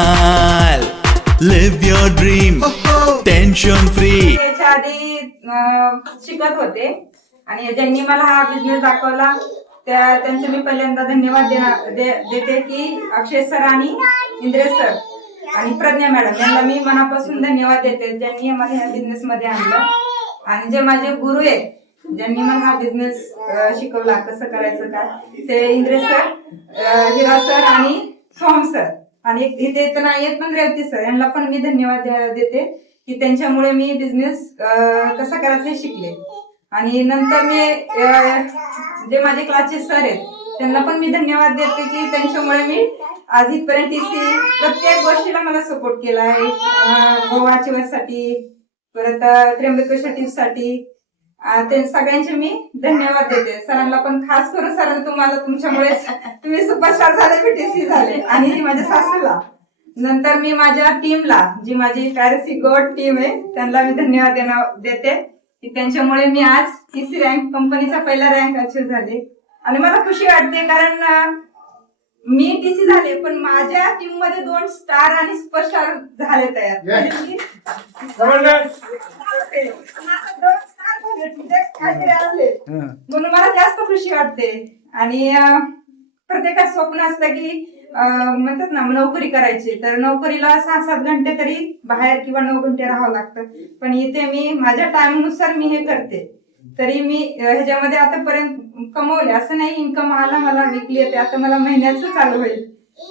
Smile live your dream tension free. याच्या आधी शिकत होते आणि ज्यांनी मला हा बिझनेस दाखवला त्यांचे मी पहिल्यांदा धन्यवाद देते की अक्षय सर आणि इंद्रेश सर आणि प्रज्ञा मॅडम यांना मी मनापासून धन्यवाद देते ज्यांनी मला ह्या बिझनेस मध्ये आणलं आणि जे माझे गुरु आहेत ज्यांनी मला हा बिझनेस शिकवला कसं करायचं काय ते इंद्रेश सर, हिरा सर आणि सोहम सर आणि इथे तर नाहीयेत पण रेवती सर यांना पण मी धन्यवाद देते की त्यांच्यामुळे मी बिझनेस कसा करायचं हे शिकले। आणि नंतर मी जे माझे क्लासचे सर आहेत त्यांना पण मी धन्यवाद देते की त्यांच्यामुळे मी आज इथपर्यंत प्रत्येक गोष्टीला मला सपोर्ट केला आहे। गोवा साठी परत त्र्यंबकेश्वर साठी ते सगळ्यांचे मी धन्यवाद देते। सरांना पण खास करून सरांना तुम्हाला तुमच्यामुळे तुम्ही सुपरस्टार झाले, बीटीसी झाले आणि माझ्या सासूला। नंतर मी माझ्या टीमला जी माझी पॅरिसी गोड टीम आहे त्यांना मी धन्यवाद देते की त्यांच्यामुळे मी आज तिसरी रँक कंपनीचा पहिला रँक अचीव झाले आणि मला खुशी वाटते कारण मी टीसी झाले पण माझ्या टीम मध्ये 2 स्टार आणि सुपरस्टार झाले तयार म्हणून मला जास्त खुशी वाटते। आणि प्रत्येकाचं स्वप्न असतं की म्हणतात ना नोकरी करायची तर नोकरीला 6-7 घंटे तरी बाहेर किंवा 9 घंटे राहावं लागतं पण इथे मी माझ्या टाइम नुसार मी हे करते तरी मी ह्याच्यामध्ये आतापर्यंत कमवले असं नाही इन्कम आला मला विकली येते आता मला महिन्याचं चालू होईल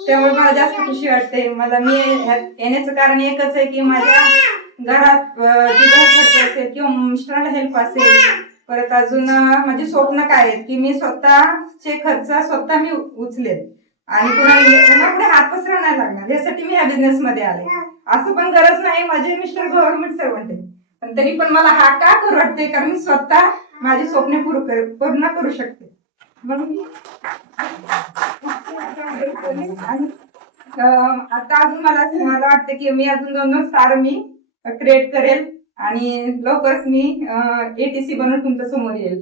त्यामुळे मला जास्त खुशी वाटते। मला मी येण्याचं कारण एकच आहे की माझ्या घरात खर्च असेल किंवा मिस्टरांना हेल्प असेल परत अजून माझे स्वप्न काय आहेत की मी स्वतःचे खर्च स्वतः मी उचलेन आणि पुन्हा हात पसरा नाही लागणार यासाठी मी ह्या बिझनेस मध्ये आले। असं पण गरज नाही माझे मिस्टर गव्हर्नमेंट सर्वंट आहे पण तरी पण मला हा का करू वाटते कारण मी स्वतः माझी स्वप्ने पूर्ण करू शकते म्हणून आता अजून मला वाटतं की मी अजून 2 स्टार मी क्रिएट करेल आणि लवकरच मी एटीसी बनवून तुमच्या समोर येईल।